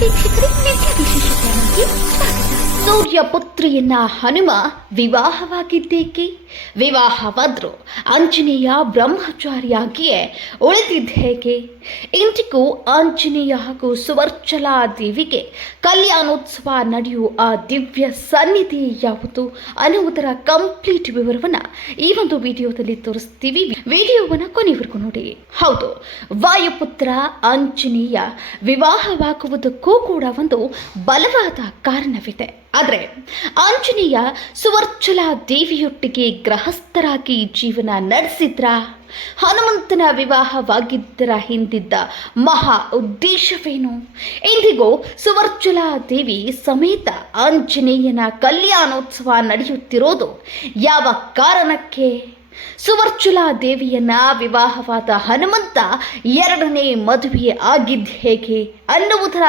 ವೀಕ್ಷಕರೇ, ನಿತ್ಯ ವಿಶೇಷತೆಯಾಗಿ ಸ್ವಾಗತ. ಸೂರ್ಯ ಪುತ್ರಿಯನ್ನ ಹನುಮ ವಿವಾಹವಾಗಿದ್ದೇಕೆ? ವಿವಾಹವಾದ್ರು ಆಂಜನೇಯ ಬ್ರಹ್ಮಚಾರಿಯಾಗಿಯೇ ಉಳಿದಿದ್ದೇಕೆ? ಇಂದಿಗೂ ಆಂಜನೇಯ ಹಾಗೂ ಸುವರ್ಚಲಾ ದೇವಿಗೆ ಕಲ್ಯಾಣೋತ್ಸವ ನಡೆಯುವ ಆ ದಿವ್ಯ ಸನ್ನಿಧಿ ಯಾವುದು ಅನ್ನುವುದರ ಕಂಪ್ಲೀಟ್ ವಿವರವನ್ನ ಈ ಒಂದು ವಿಡಿಯೋದಲ್ಲಿ ತೋರಿಸ್ತೀವಿ. ವಿಡಿಯೋವನ್ನ ಕೊನೆವರೆಗೂ ನೋಡಿ. ಹೌದು, ವಾಯುಪುತ್ರ ಆಂಜನೇಯ ವಿವಾಹವಾಗುವುದಕ್ಕೂ ಕೂಡ ಒಂದು ಬಲವಾದ ಕಾರಣವಿದೆ. ಆದರೆ ಆಂಜನೇಯ ಸುವರ್ಚಲಾ ದೇವಿಯೊಟ್ಟಿಗೆ ಗೃಹಸ್ಥರಾಗಿ ಜೀವನ ನಡೆಸಿದ್ರ? ಹನುಮಂತನ ವಿವಾಹವಾಗಿದ್ದರ ಹಿಂದಿದ್ದ ಮಹಾ ಉದ್ದೇಶವೇನು? ಇಂದಿಗೂ ಸುವರ್ಚಲಾ ದೇವಿ ಸಮೇತ ಆಂಜನೇಯನ ಕಲ್ಯಾಣೋತ್ಸವ ನಡೆಯುತ್ತಿರೋದು ಯಾವ ಕಾರಣಕ್ಕೆ? ಸುವರ್ಚಲಾ ದೇವಿಯನ್ನ ವಿವಾಹವಾದ ಹನುಮಂತ ಎರಡನೇ ಮದುವೆ ಆಗಿದ್ದ ಹೇಗೆ ಅನ್ನುವುದರ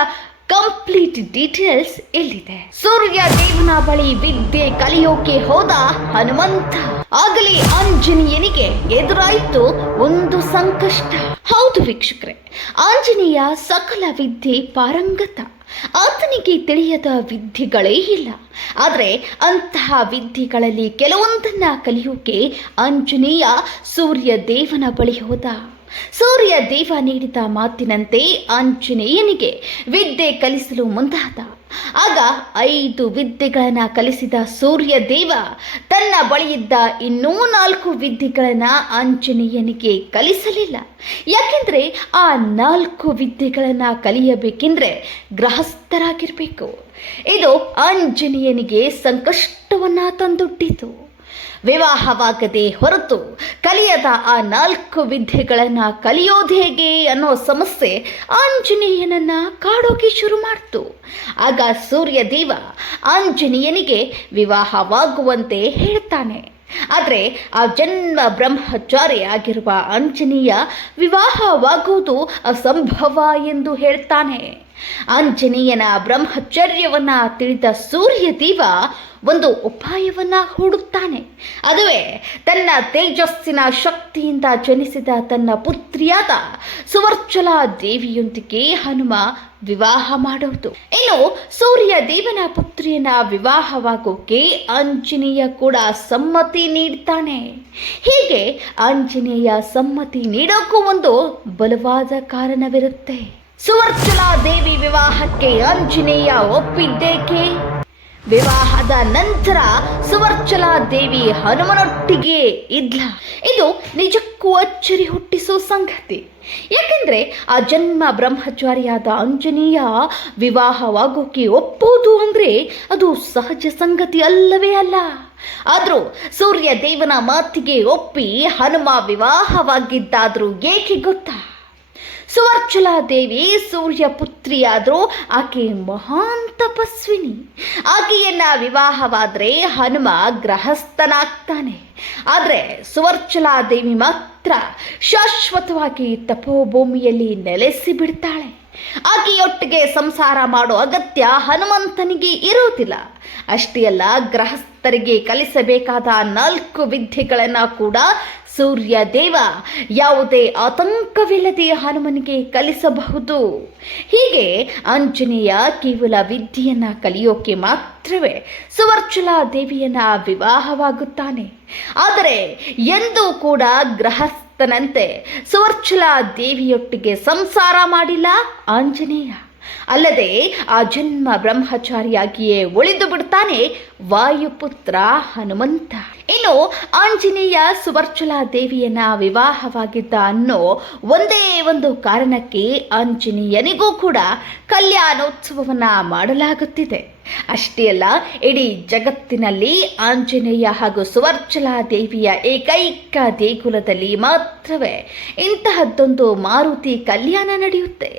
ಕಂಪ್ಲೀಟ್ ಡೀಟೇಲ್ಸ್ ಇಲ್ಲಿದೆ. ಸೂರ್ಯ ದೇವನ ಬಳಿ ವಿದ್ಯೆ ಕಲಿಯೋಕೆ ಹೋದ ಹನುಮಂತ, ಆಗಲೇ ಆಂಜನೇಯನಿಗೆ ಎದುರಾಯಿತು ಒಂದು ಸಂಕಷ್ಟ. ಹೌದು ವೀಕ್ಷಕರೇ, ಆಂಜನೇಯ ಸಕಲ ವಿದ್ಯೆ ಪಾರಂಗತ. ಆತನಿಗೆ ತಿಳಿಯದ ವಿದ್ಯೆಗಳೇ ಇಲ್ಲ. ಆದರೆ ಅಂತಹ ವಿದ್ಯೆಗಳಲ್ಲಿ ಕೆಲವೊಂದನ್ನ ಕಲಿಯೋಕೆ ಆಂಜನೇಯ ಸೂರ್ಯ ದೇವನ ಬಳಿ ಹೋದ. ಸೂರ್ಯ ದೇವ ನೀಡಿದ ಮಾತಿನಂತೆ ಆಂಜನೇಯನಿಗೆ ವಿದ್ಯೆ ಕಲಿಸಲು ಮುಂದಾದ. ಆಗ 5 ವಿದ್ಯೆಗಳನ್ನ ಕಲಿಸಿದ ಸೂರ್ಯ ದೇವ ತನ್ನ ಬಳಿಯಿದ್ದ ಇನ್ನೂ 4 ವಿದ್ಯೆಗಳನ್ನ ಆಂಜನೇಯನಿಗೆ ಕಲಿಸಲಿಲ್ಲ. ಯಾಕೆಂದ್ರೆ ಆ 4 ವಿದ್ಯೆಗಳನ್ನ ಕಲಿಯಬೇಕೆಂದ್ರೆ ಗೃಹಸ್ಥರಾಗಿರ್ಬೇಕು. ಇದು ಆಂಜನೇಯನಿಗೆ ಸಂಕಷ್ಟವನ್ನ ತಂದೊಡ್ಡಿತು. ವಿವಾಹವಾಗದೆ ಹೊರತು ಕಲಿಯದ ಆ 4 ವಿದ್ಯೆಗಳನ್ನ ಕಲಿಯೋದು ಹೇಗೆ ಅನ್ನೋ ಸಮಸ್ಯೆ ಆಂಜನೇಯನನ್ನ ಕಾಡೋಕೆ ಶುರು ಮಾಡ್ತು. ಆಗ ಸೂರ್ಯ ದೇವ ಆಂಜನೇಯನಿಗೆ ವಿವಾಹವಾಗುವಂತೆ ಹೇಳ್ತಾನೆ. ಆದರೆ ಆ ಜನ್ಮ ಬ್ರಹ್ಮಚಾರಿ ಆಗಿರುವ ಆಂಜನೇಯ ವಿವಾಹವಾಗುವುದು ಅಸಂಭವ ಎಂದು ಹೇಳ್ತಾನೆ. ಆಂಜನೇಯನ ಬ್ರಹ್ಮಚರ್ಯವನ್ನ ತಿಳಿದ ಸೂರ್ಯ ದೇವ ಒಂದು ಉಪಾಯವನ್ನ ಹೂಡುತ್ತಾನೆ. ಅದುವೇ ತನ್ನ ತೇಜಸ್ಸಿನ ಶಕ್ತಿಯಿಂದ ಜನಿಸಿದ ತನ್ನ ಪುತ್ರಿಯಾದ ಸುವರ್ಚಲಾ ದೇವಿಯೊಂದಿಗೆ ಹನುಮ ವಿವಾಹ ಮಾಡುವುದು. ಇನ್ನು ಸೂರ್ಯ ದೇವನ ಪುತ್ರಿಯನ್ನ ವಿವಾಹವಾಗೋಕೆ ಆಂಜನೇಯ ಕೂಡ ಸಮ್ಮತಿ ನೀಡ್ತಾನೆ. ಹೀಗೆ ಆಂಜನೇಯ ಸಮ್ಮತಿ ನೀಡೋಕ್ಕೂ ಒಂದು ಬಲವಾದ ಕಾರಣವಿರುತ್ತೆ. ಸುವರ್ಚಲಾ ದೇವಿ ವಿವಾಹಕ್ಕೆ ಆಂಜನೇಯ ಒಪ್ಪಿದ್ದೇಕೆ? ವಿವಾಹದ ನಂತರ ಸುವರ್ಚಲಾ ದೇವಿ ಹನುಮನೊಟ್ಟಿಗೆ ಇದ್ಲ. ಇದು ನಿಜಕ್ಕೂ ಅಚ್ಚರಿ ಹುಟ್ಟಿಸೋ ಸಂಗತಿ. ಯಾಕೆಂದ್ರೆ ಆ ಜನ್ಮ ಬ್ರಹ್ಮಚಾರಿಯಾದ ಆಂಜನೇಯ ವಿವಾಹವಾಗೋಕೆ ಒಪ್ಪೋದು ಅಂದ್ರೆ ಅದು ಸಹಜ ಸಂಗತಿ ಅಲ್ಲವೇ ಅಲ್ಲ. ಆದ್ರೂ ಸೂರ್ಯ ದೇವನ ಮಾತಿಗೆ ಒಪ್ಪಿ ಹನುಮ ವಿವಾಹವಾಗಿದ್ದಾದ್ರೂ ಏಕೆ ಗೊತ್ತಾ? ಸುವರ್ಚಲಾ ದೇವಿ ಸೂರ್ಯ ಪುತ್ರಿಯಾದರೂ ಆಕೆ ಮಹಾನ್ ತಪಸ್ವಿನಿ. ಆಕೆಯನ್ನ ವಿವಾಹವಾದರೆ ಹನುಮ ಗೃಹಸ್ಥನಾಗ್ತಾನೆ. ಆದರೆ ಸುವರ್ಚಲಾ ದೇವಿ ಮಾತ್ರ ಶಾಶ್ವತವಾಗಿ ತಪೋಭೂಮಿಯಲ್ಲಿ ನೆಲೆಸಿ ಬಿಡ್ತಾಳೆ. ಆಕೆಯೊಟ್ಟಿಗೆ ಸಂಸಾರ ಮಾಡೋ ಅಗತ್ಯ ಹನುಮಂತನಿಗೆ ಇರೋದಿಲ್ಲ. ಅಷ್ಟೇ ಅಲ್ಲ, ಗೃಹಸ್ಥರಿಗೆ ಕಲಿಸಬೇಕಾದ 4 ವಿದ್ಯೆಗಳನ್ನು ಕೂಡ ಸೂರ್ಯ ದೇವ ಯಾವುದೇ ಆತಂಕವಿಲ್ಲದೆ ಹನುಮನಿಗೆ ಕಲಿಸಬಹುದು. ಹೀಗೆ ಆಂಜನೇಯ ಕೇವಲ ವಿದ್ಯೆಯನ್ನ ಕಲಿಯೋಕೆ ಮಾತ್ರವೇ ಸುವರ್ಚಲಾ ದೇವಿಯನ್ನ ವಿವಾಹವಾಗುತ್ತಾನೆ. ಆದರೆ ಎಂದೂ ಕೂಡ ಗೃಹಸ್ಥನಂತೆ ಸುವರ್ಚಲಾ ದೇವಿಯೊಟ್ಟಿಗೆ ಸಂಸಾರ ಮಾಡಿಲ್ಲ ಆಂಜನೇಯ. ಅಲ್ಲದೆ ಆ ಜನ್ಮ ಬ್ರಹ್ಮಚಾರಿಯಾಗಿಯೇ ಉಳಿದು ಬಿಡ್ತಾನೆ ವಾಯುಪುತ್ರ ಹನುಮಂತ. ಇನ್ನು ಆಂಜನೇಯ ಸುವರ್ಚಲಾ ದೇವಿಯನ್ನ ವಿವಾಹವಾಗಿದ್ದ ಅನ್ನೋ ಒಂದೇ ಒಂದು ಕಾರಣಕ್ಕೆ ಆಂಜನೇಯನಿಗೂ ಕೂಡ ಕಲ್ಯಾಣೋತ್ಸವವನ್ನ ಮಾಡಲಾಗುತ್ತಿದೆ. ಅಷ್ಟೇ ಅಲ್ಲ, ಇಡೀ ಜಗತ್ತಿನಲ್ಲಿ ಆಂಜನೇಯ ಹಾಗೂ ಸುವರ್ಚಲಾ ದೇವಿಯ ಏಕೈಕ ದೇಗುಲದಲ್ಲಿ ಮಾತ್ರವೇ ಇಂತಹದ್ದೊಂದು ಮಾರುತಿ ಕಲ್ಯಾಣ ನಡೆಯುತ್ತೆ.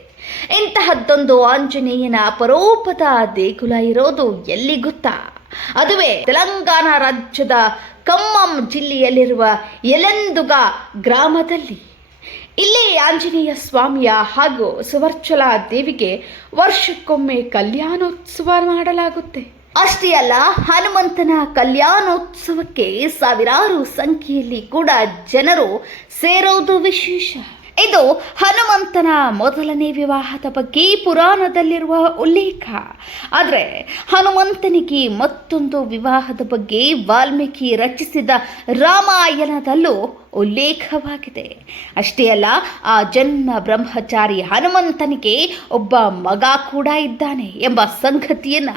ಇಂತಹದ್ದೊಂದು ಆಂಜನೇಯನ ಅಪರೂಪದ ದೇಗುಲ ಇರೋದು ಎಲ್ಲಿ ಗೊತ್ತಾ? ಅದುವೇ ತೆಲಂಗಾಣ ರಾಜ್ಯದ ಖಮ್ಮಂ ಜಿಲ್ಲೆಯಲ್ಲಿರುವ ಯಲಂದುಗ ಗ್ರಾಮದಲ್ಲಿ. ಇಲ್ಲಿ ಆಂಜನೇಯ ಸ್ವಾಮಿಯ ಹಾಗೂ ಸುವರ್ಚಲಾ ದೇವಿಗೆ ವರ್ಷಕ್ಕೊಮ್ಮೆ ಕಲ್ಯಾಣೋತ್ಸವ ಮಾಡಲಾಗುತ್ತೆ. ಅಷ್ಟೇ ಅಲ್ಲ, ಹನುಮಂತನ ಕಲ್ಯಾಣೋತ್ಸವಕ್ಕೆ ಸಾವಿರಾರು ಸಂಖ್ಯೆಯಲ್ಲಿ ಕೂಡ ಜನರು ಸೇರೋದು ವಿಶೇಷ. ಇದು ಹನುಮಂತನ ಮೊದಲನೇ ವಿವಾಹದ ಬಗ್ಗೆ ಪುರಾಣದಲ್ಲಿರುವ ಉಲ್ಲೇಖ. ಆದರೆ ಹನುಮಂತನಿಗೆ ಮತ್ತೊಂದು ವಿವಾಹದ ಬಗ್ಗೆ ವಾಲ್ಮೀಕಿ ರಚಿಸಿದ ರಾಮಾಯಣದಲ್ಲೂ ಉಲ್ಲೇಖವಾಗಿದೆ. ಅಷ್ಟೇ ಅಲ್ಲ, ಆ ಜನ್ಮ ಬ್ರಹ್ಮಚಾರಿ ಹನುಮಂತನಿಗೆ ಒಬ್ಬ ಮಗ ಕೂಡ ಇದ್ದಾನೆ ಎಂಬ ಸಂಗತಿಯನ್ನು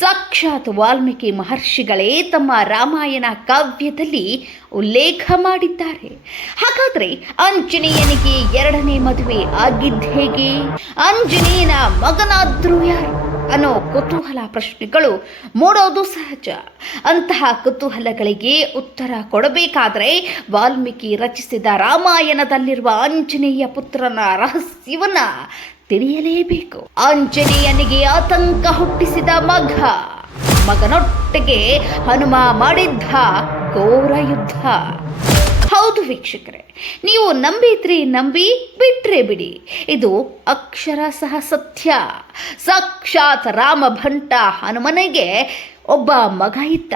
ಸಾಕ್ಷಾತ್ ವಾಲ್ಮೀಕಿ ಮಹರ್ಷಿಗಳೇ ತಮ್ಮ ರಾಮಾಯಣ ಕಾವ್ಯದಲ್ಲಿ ಉಲ್ಲೇಖ ಮಾಡಿದ್ದಾರೆ. ಹಾಗಾದರೆ ಆಂಜನೇಯನಿಗೆ ಎರಡನೇ ಮದುವೆ ಆಗಿದ್ದೇಗೆ? ಆಂಜನೇಯನ ಮಗನಾದ್ರೂ ಯಾರು ಅನ್ನೋ ಕುತೂಹಲ ಪ್ರಶ್ನೆಗಳು ಮೂಡೋದು ಸಹಜ. ಅಂತಹ ಕುತೂಹಲಗಳಿಗೆ ಉತ್ತರ ಕೊಡಬೇಕಾದರೆ ವಾಲ್ಮೀಕಿ ರಚಿಸಿದ ರಾಮಾಯಣದಲ್ಲಿರುವ ಆಂಜನೇಯ ಪುತ್ರನ ರಹಸ್ಯವನ್ನ ತಿಳಿಯಲೇಬೇಕು. ಆಂಜನೇಯನಿಗೆ ಆತಂಕ ಹುಟ್ಟಿಸಿದ ಮಗನೊಟ್ಟಿಗೆ ಹನುಮ ಮಾಡಿದ್ದ ಘೋರ ಯುದ್ಧ. ಹೌದು ವೀಕ್ಷಕರೇ, ನೀವು ನಂಬಿದ್ರೆ ನಂಬಿ, ಬಿಟ್ರೆ ಬಿಡಿ, ಇದು ಅಕ್ಷರಶಃ ಸತ್ಯ. ಸಾಕ್ಷಾತ್ ರಾಮಭಂಟ ಹನುಮನಿಗೆ ಒಬ್ಬ ಮಗ ಇದ್ದ.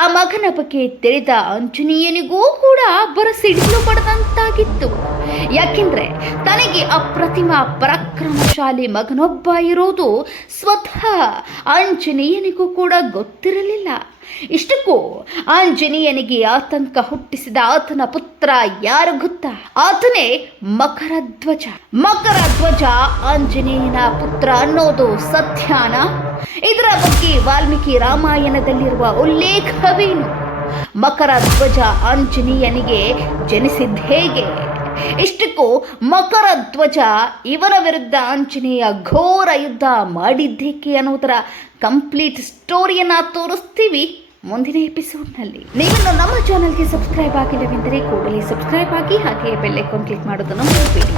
ಆ ಮಗನ ಬಗ್ಗೆ ತಿಳಿದ ಆಂಜನೇಯನಿಗೂ ಕೂಡ ಬರಸಿಡಿಲು ಪಡೆದಂತಾಗಿತ್ತು. ಯಾಕೆಂದ್ರೆ ತನಗೆ ಅಪ್ರತಿಮ ಪರಾಕ್ರಮಶಾಲಿ ಮಗನೊಬ್ಬ ಇರೋದು ಸ್ವತಃ ಆಂಜನೇಯನಿಗೂ ಕೂಡ ಗೊತ್ತಿರಲಿಲ್ಲ. ಇಷ್ಟಕ್ಕೂ ಆಂಜನೇಯನಿಗೆ ಆತಂಕ ಹುಟ್ಟಿಸಿದ ಆತನ ಪುತ್ರ ಯಾರು ಗೊತ್ತಾ? ಆತನೇ ಮಕರಧ್ವಜ. ಮಕರಧ್ವಜ ಆಂಜನೇಯನ ಪುತ್ರ ಅನ್ನೋದು ಸತ್ಯಾನ? ಇದರ ಬಗ್ಗೆ ವಾಲ್ಮೀಕಿ ರಾಮಾಯಣದಲ್ಲಿರುವ ಉಲ್ಲೇಖವೇನು? ಮಕರಧ್ವಜ ಆಂಜನೇಯನಿಗೆ ಜನಿಸಿದ್ದೇಗೆ? ಇಷ್ಟಕ್ಕೂ ಮಕರಧ್ವಜ ಇವರ ವಿರುದ್ಧ ಆಂಜನೇಯ ಘೋರ ಯುದ್ಧ ಮಾಡಿದ್ದೇಕೆ ಅನ್ನೋದರ ಕಂಪ್ಲೀಟ್ ಸ್ಟೋರಿಯನ್ನು ತೋರಿಸ್ತೀವಿ ಮುಂದಿನ ಎಪಿಸೋಡ್ನಲ್ಲಿ. ನೀವಿನ್ನು ನಮ್ಮ ಚಾನಲ್ಗೆ ಸಬ್ಸ್ಕ್ರೈಬ್ ಆಗಿಲ್ಲವೆಂದರೆ ಕೂಡಲೇ ಸಬ್ಸ್ಕ್ರೈಬ್ ಆಗಿ, ಹಾಗೆ ಬೆಲ್ ಐಕಾನ್ ಕ್ಲಿಕ್ ಮಾಡೋದನ್ನು ಮರೆಯಬೇಡಿ.